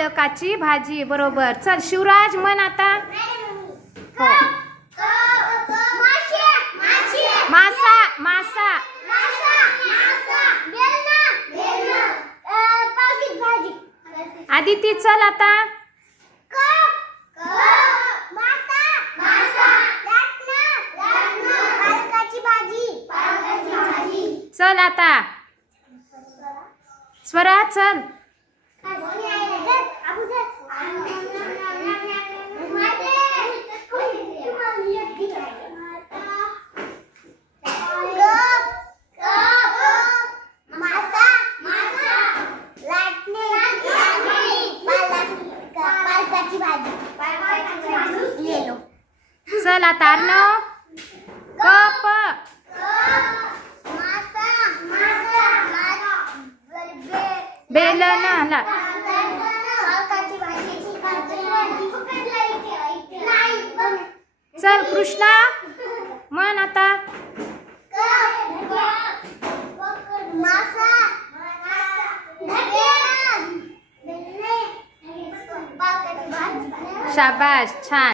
पालकाची भाजी. बरोबर. चल शिवराज म्हण आता. हो. मासा. मासा. आदिती चल आता. चल आता. स्वरा चल. चल आता अर्णव. कप. बेलन. चल कृष्णा म्हण आता. शाबाश छान.